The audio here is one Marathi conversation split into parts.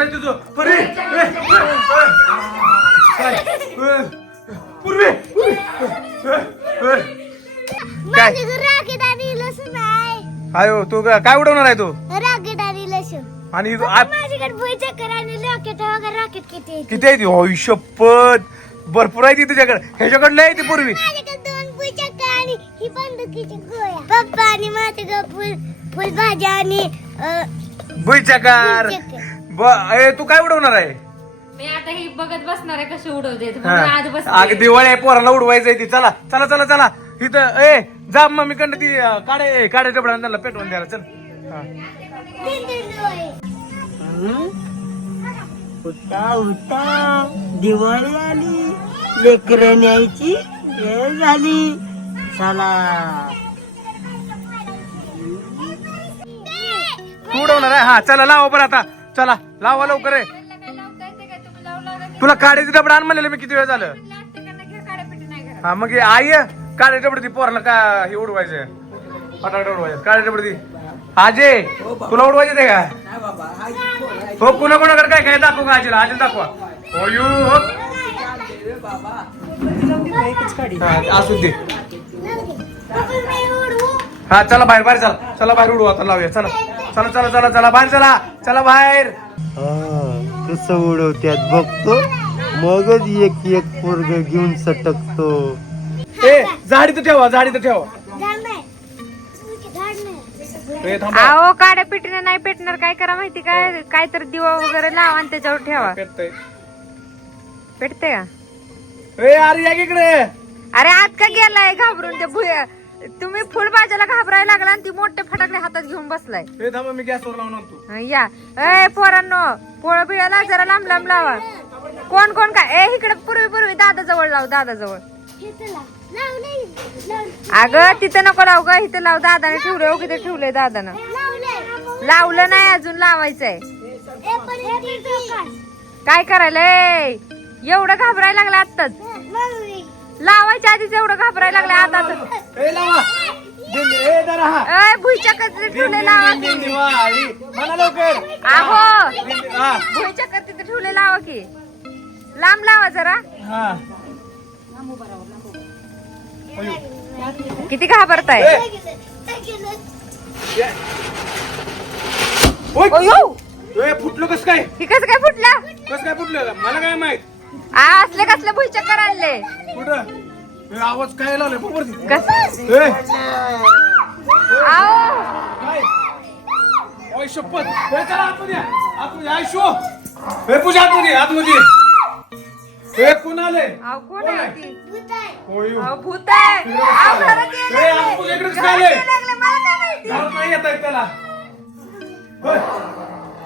आहे तुझं? परे पूर्वी. काय? घरी आणि लसूण आहे. काय हो तू काय उडवणार आहे तू? आणि लसूण. आणि तू- आ- माझ्याकडे भुईचक्कर आणि रॉकेट वगैरे रॉकेट किती आहे? किती आहे ती? शपथ. भरपूर आहे ती तुझ्याकडे. ह्याच्याकडलं आहे ती पूर्वी. माझ्याकडे दोन आणि ही बंदुकीची गोळ्या. पप्पा आणि माझ्याकडे फुल फुलभाज्या आणि अं, भुईचकार भुईचक्कर. ब ए तू काय उडवणार आहे? मी आता ही बघत बसणार आहे कशी उडवते. हा. आज अगं बस दिवाळी आहे पोराला उडवायचंय ती. चला चला चला चला. इथं ए जा मम्मी कडनं ती अं, काढे काढे डबडा त्याला पेटवून द्यायला. चल. हा. होता होता दिवाळी आली. लेकर न्यायची वेळ झाली. चला. तू उडवणार आहे? हा चला लावा बरं आता. चला लावा लवकर आहे तुला काढ्याची डबडा आण म्हणलेलं मी किती वेळ झालं. हा मग आई काढे डबड ती पोराला का हे उडवायचं फटाकडे उडवायचं काढे डबड ती. आजे तुला उडवायचं ते का हो कुणा कोणाकडे काय काय दाखवू का आजीला? आजीला दाखवा. हो. यू हो असू दे. उडवू? हा चला बाहेर बाहेर चला. चला बाहेर उडू आता लावूया. चला. चला चला चला चला बाहेर चला. चला बाहेर. कसं उडवत्यात बघतो. मगच एक एक पोरग घेऊन सटकतो. ए झाडी तर ठेवा झाडी तर ठेवा. ए थांबा. अहो काड्या पेटीने नाही पेटणार. काय करा माहिती काय काय तर दिवा वगैरे लावा आणि त्याच्यावर ठेवा. पेटतंय. पेटते का? ए अरे या की इकडे. अरे आत का गेलाय? घाबरून ते भुया तुम्ही फुलभाज्याला घाबरायला लागला आणि ती मोठे फटाकडे हातात घेऊन बसलाय ए थांबा मी गॅसवर लावून आणतो या ए पोरांनो पोळ बिळाला जरा लांब लांब लावा कोण कोण काय ए इकडे पूर्वी पूर्वी दादा जवळ लाव दादा जवळ चला. लाव नाही. लाव. अगं तिथं नको लाव ग इथं लाव दादाने ठेवलंय हो किती ठेवलंय दादानं. लावलं नाही अजून लावायचंय हे ती- काय करायलंय एवढं घाबरायला लागलं आत्ताच. लावायच्या आधीच एवढं घाबरायला लागलं आता भुईच्या ठेवले लावा आहो. भुईच्या ठेवले लावा की. लांब लावा जरा. हा. किती घाबरताय? फुटलं कस काय? कसं काय फुटलं? कस काय फुटलं? मला काय माहीत? आ, असले कसले भुईचक्कर आणले? कुठं? आवाज काय लावलाय बरोबर काय? ओय शपथ. आतमध्ये. आतमध्ये आय शो ए पूजा आतमध्ये आतमध्ये ए कोण आले कोण भूत आहे. इकडेच आले? ये लागले, मला काय माहिती? घरात नाही येत आहेत त्याला.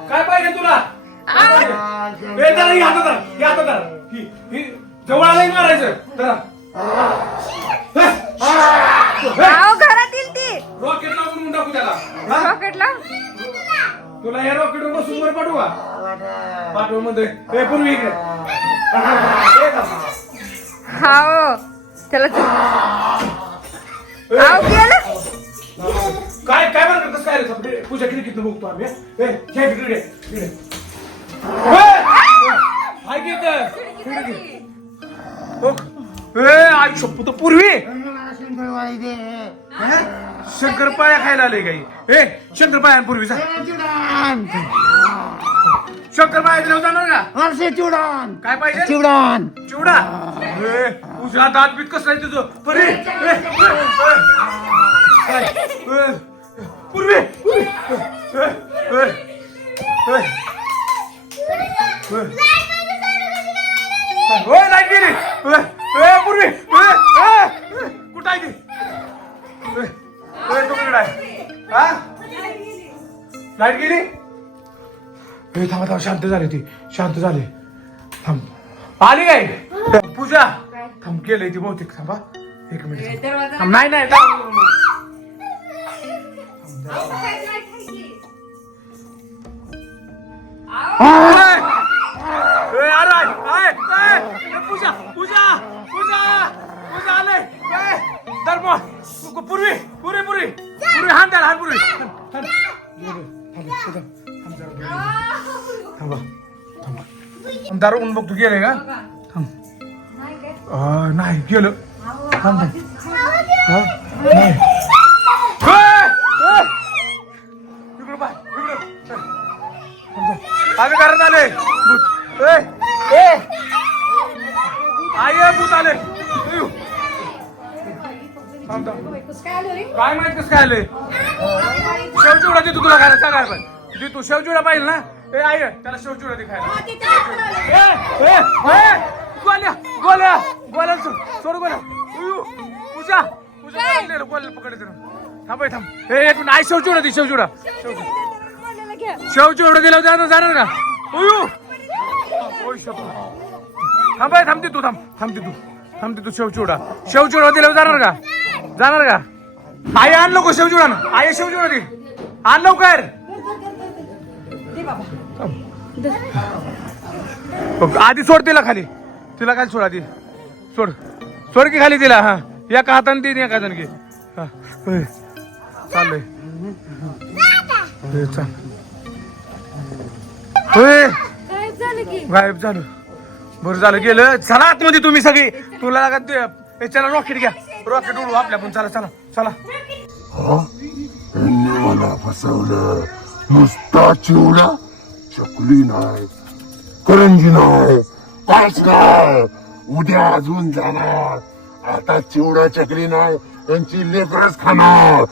काय पाहिजे तुला? ही ही धरा. ही ही जवळ आलंय मारायचं ए, आओ घरात येईल ती. रॉकेट लावून म्हणून टाकू त्याला. हा? रॉकेट लाव तुला या रॉकेटवर बसून वर पाठवू. का पाठवमध्ये. ए पूर्वी इकडे. ए, थांब. हाओ. त्याला ए, गेलं. काय काय बरं करतोस? काय रे? पूजा खिडकीतनं बघतो आम्ही ए शप्पू तर पूर्वी. शंकरपाळ्या खायला आले काही. ए शंकरपाळ्या आण पूर्वी जा शंकरपाळ्या दिल्यावर जाणार का? वर्षे चिवडान. काय पाहिजे? चिवडान. चिवडा. ए तुझ्या दात बीत कसं आहे तुझं? परे. ए, ए, ए, काय? ए, पूर्वी पूर्वी. लाइट गेली? ए थांबा थांबा शांत झाली ती शांत झाली. थांब. आली काय? पूजा. थांब केलंय ती बहुतेक थांबा. एक मिनिट थांब. थांब, नाही नाही थांब. ए, ए, अरे, ए, ए, ए, पूजा पूजा पूजा पूजा आले. ए, धर्म पूर्वी पूर्वी पूर्वी पूर्वी हान द्या हान पूर्वी. थांब, थांबा थांब. दारू ऊन बघतो गेले का? थांब. नाही गेलं. थांब नाही. ए! आम्ही घरात आले भूत. आई आहे, भूत आले. काय माहीत कसं काय आले देतो तुला खायला सांगायला पाहिजे देतो शेवचिवडा पाहिजे ना? ए आई त्याला शेवचिवडा दे खायला. ए, ए, ए, गोल्या गोल्या गोल्या सोड गोल्या. पूजा पूजा काय गोल्याला पकडलं थांब थांब. ए एक आई शेवचिवडा दे शेवचिवडा शेवचिवडा दिला आता जाणार का? उयू. थांब थांबते तू थांब थांबते तू. थांबते तू शेवचिवडा शेवचिवडा दिला जाणार का? जाणार का? आई आण लवकर शेवचिवडा ना. आई शेवचिवडा दे. आण लवकर. आधी सोड तिला खाली. तिला काय सोड आधी? सोड. सोड की खाली तिला हा. एका हाताने दे एका हाताने घे. हा. चाललंय. गायब झालं. बरं झालं गेलं. चला आतमध्ये तुम्ही सगळी. तुला का ते ए, चला रॉकेट घ्या. रॉकेट उडू आपल्या पण. चला चला चला. यांनी मला फसवलं. नुसता चिवडा चकली नाही. करंजी नाही. काहीच नाही उद्या अजून जाणार. आता चिवडा चकली नाही. त्यांची लेकरच खाणार.